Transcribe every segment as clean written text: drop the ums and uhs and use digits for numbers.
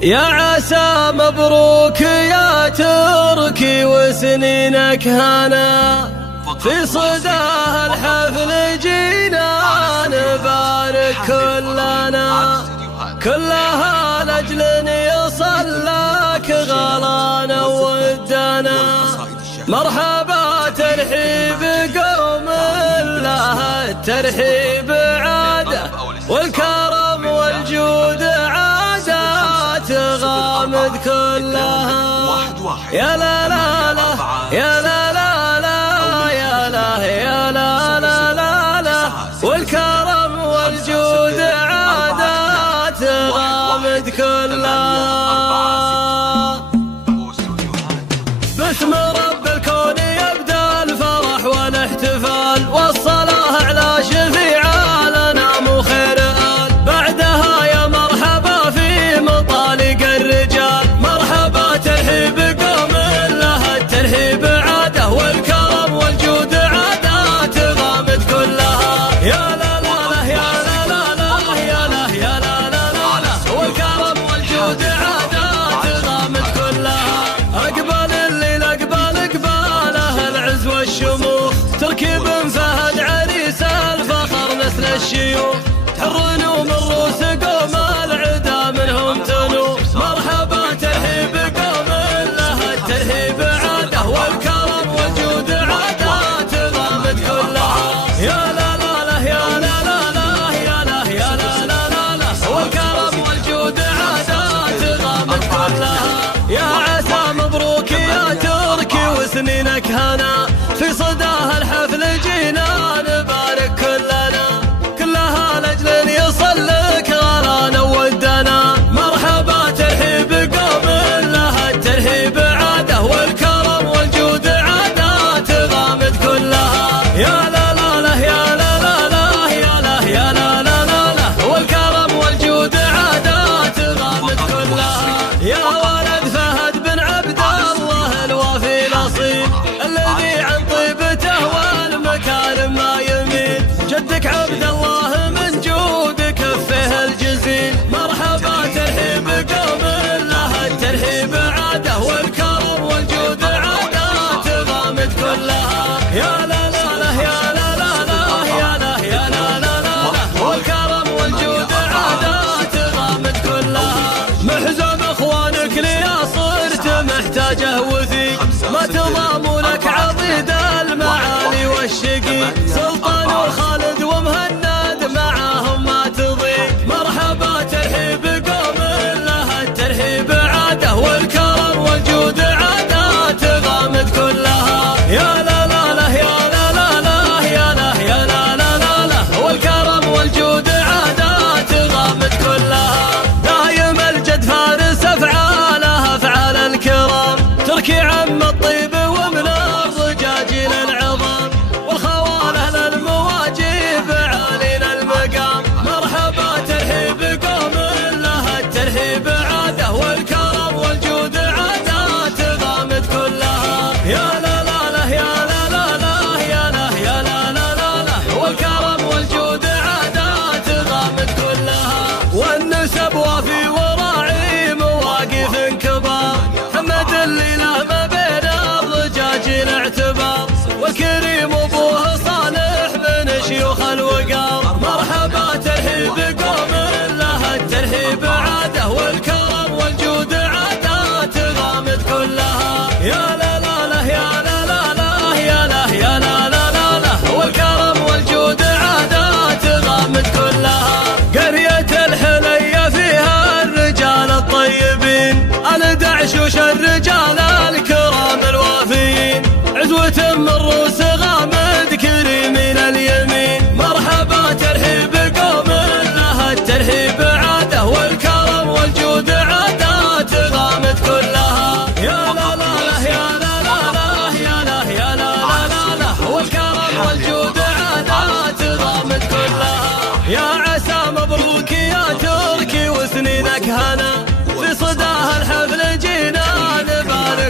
يا عسى مبروك يا تركي وسنينك هنا، في صداه الحفل جينا نبارك كلنا، كلها لأجل يصل لك غلانا ودنا. مرحبا ترحيب قوم لها الترحيب عاده، والكرم والجود عادات غامد كلها. يا لا لا لا يا لا لا لا يا لا يا لا لا لا لا، والكرم والجود عادات غامد كلها. باسم رب الكون يبدأ الفرح والاحتفال، والصلاة على شفيع الأنام وخير آل. بعدها يا مرحبا في مطالق الرجال، مرحبا ترحيب قوم لها الترحيب عاده، والكرم والجود عادات غامد كلها. يا لا لا لا يا لا لا لا يا لا يا لا لا لا، والكرم والجود عادات غامد كلها. أقبل الليل أقبل إقباله العز والشموخ، تركيب فهد عريس الفخر مثل الشيوخ، تحر من رؤوس قوم العدا منهم تنوخ. مرحبا ترحيب قوم لها الترحيب عاده، والكرم والجود عادات غامد كلها. يا لا لا لا يا لا لا لا يا لا يا لا لا لا لا، والكرم والجود عادات غامد كلها. يا عسى مبروك يا تركي وسنينك هنا، في صداه الحفل جينا نبارك كلنا، كلها لأجل يصل لك غلانا ودنا. مرحبا ترحيب قوم لها الترحيب عاده، والكرم والجود عادات غامد كلها. يا لا لا لا يا لا لا لا يا لا يا لا لا لا لا، والكرم والجود عادات غامد كلها. يا ولد فهد بن عبد الله الوافي الأصيل، الذي عن طيبته والمكارم ما يميل، جدك عبد الله من جود كفه الجزيل. مرحبا ترحيب قوم لها الترحيب عاده، والكرم والجود عادات غامد كلها. يا لا لا لا يا لا لا لا يا لا يا لا لا لا، والكرم والجود عادات غامد كلها. محزم اخوانك ليا صرت محتاجه وثيق، ما تضامنك عضيد المعالي والشقي، سلطان وخالد ومهند معاهم ما تضيق. مرحبا ترحيب قوم لها الترحيب عاده، والكرم والجود عادات غامد كلها. يا لا لا لا يا لا لا لا يا لا يا لا لا لا لا، والكرم والجود عادات غامد كلها. دايم الجد فارس افعالها افعال الكرام، تركي عم الطيب ومن الرجاجيل العظام، والخواله للمواجيب عالين المقام. مرحبا ترحيب قوم لها الترحيب عاده، والكرم والجود عادات غامد كلها. يا لا لا لا يا لا لا لا يا لا يا لا لا لا لا، والكرم والجود عادات غامد كلها. والنسب وافي وراعي مواقف كبار، محمد اللي له ما بين الرجاجيل اعتبار، والكريم ابوه صالح من شيوخ الوقار. مرحبا ترحيب قوم لها الترحيب عاده، والكرم والجود عادات غامد كلها. يا لا لا لا يا لا لا لا يا لا يا لا لا لا لا، والكرم والجود عادات غامد كلها. قرية الحلية فيها الرجال الطيبين، الدعشوش الرجال الكرام الوافيين، عزوة من رؤوس غامد كريمين اليمين. مرحبا ترحيب قوم لها الترحيب عاده، والكرم والجود عادات غامد كلها. يا لا لا لا يا لا لا لا يا لا يا لا لا لا لا، والكرم والجود عادات غامد كلها. يا عسى مبروك يا تركي وسنينك هنا، في صداه الحفل جينا نبارك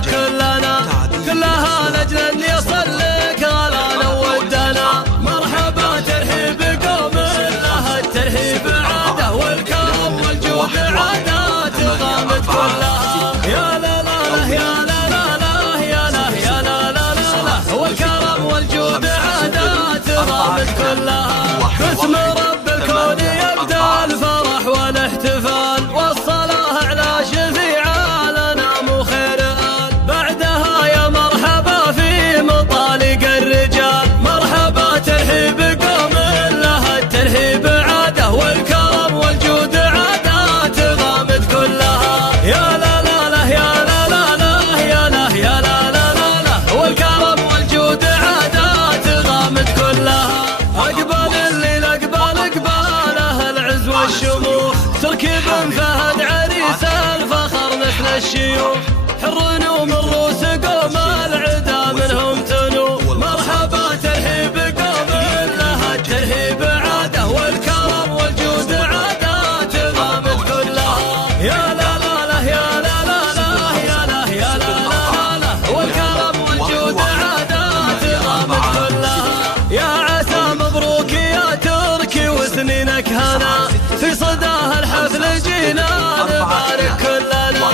الشيوخ حر ومن روس قوم العدا منهم تنو. مرحبا ترحيب قوم لها الترحيب عاده والكرم والجود عادات غامد كلها. يا لا لا لا يا لا لا لا يا لا يا لا لا لا والكرم والجود عادات غامد كلها. يا عسى مبروك يا تركي وسنينك هنا في صداها الحفل جينا نبارك كلنا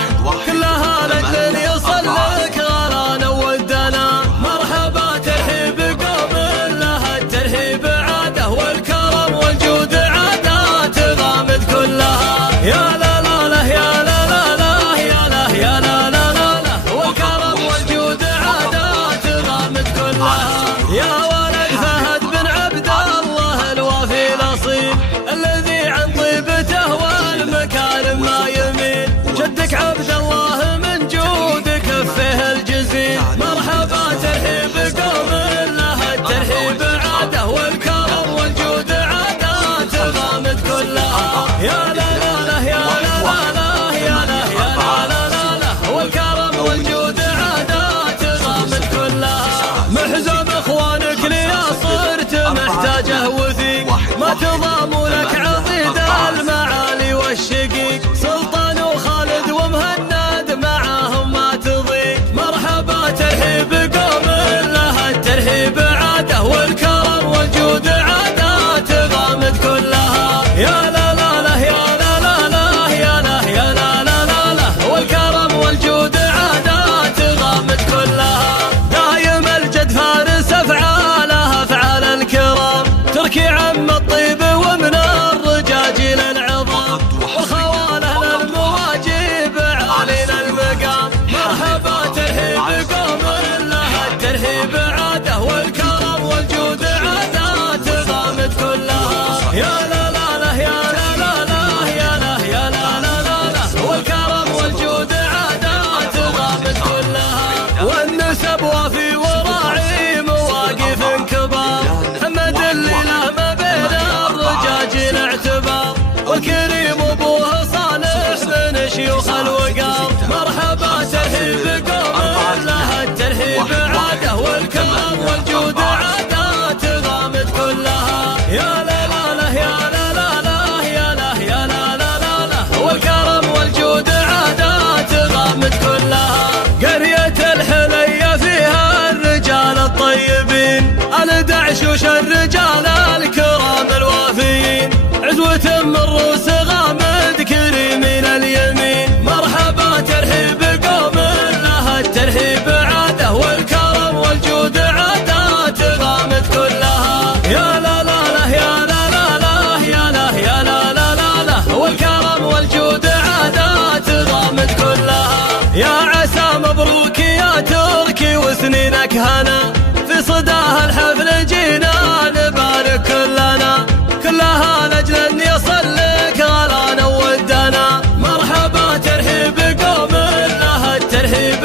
كلها لجل يصلك غرانا ودنا. مرحبا ترحيب قوم لها الترحيب عاده والكرم والجود عادات غامد كلها. يا لا لا لا يا لا لا لا يا لا يا لا لا لا والكرم والجود عادات غامد كلها. يا ولد فهد بن عبد الله الوافي الاصيل الذي عن طيبته والمكارم ما يميل. جدك عبد الله من جود كفه الجزيل. مرحبا ترحيب قوم لها الترحيب عاده والكرم والجود عادات غامد كلها. يا لا لا لا يا لا لا لا يا لا يا لا لا لا والكرم والجود عادات غامد كلها. محزم اخوانك ليا صرت محتاجه وثيق ما تضام لك عضيد المعالي والشقيق. سلطان وخالد ومهند معاهم ما تضيق. مرحبا ترحيب قوم لها الترحيب عاده والكرم والجود عادات غامد كلها. يا لا لا لا يا لا لا لا يا لا يا لا لا لا والكرم والجود عادات غامد كلها. دايم الجد فارس افعالها افعال الكرام تركي عم الطيب ومن الرجاجيل العظام والخواله للمواجيب عالينا المقام. مرحبا ترحيب قوم لها الترحيب عاده والكرم والجود عادات غامد كلها. يا لا لا لا يا لا لا لا يا لا يا لا لا لا والكرم والجود عادات غامد كلها. والنسب وفي وراعي مواقف كبار محمد اللي له ما بين الرجاجيل اعتبار والكريم ابوه صالح من شيوخ الوقار. مرحبا ترحيب قوم لها الترحيب عاده والكرم والجود عادات غامد كلها. يا لا لا لا يا لا لا لا يا لا يا لا لا لا والكرم والجود عادات غامد كلها. قرية الحلية فيها الرجال الطيبين الدعشوش الرجال الكرام الوافيين عزوة من روس غامد كريمين اليمين. مرحبا ترحيب قوم لها الترحيب عاده والكرم والجود عادات غامد كلها. يا لا لا لا يا لا لا لا يا لا يا لا لا لا والكرم والجود عادات غامد كلها. يا عسى مبروك يا تركي وسنينك هنا في صداها الحفل جينا نبارك كلنا كلها لجل ان يصلك غلانا ودنا. مرحبا ترحيب قوم لها الترحيب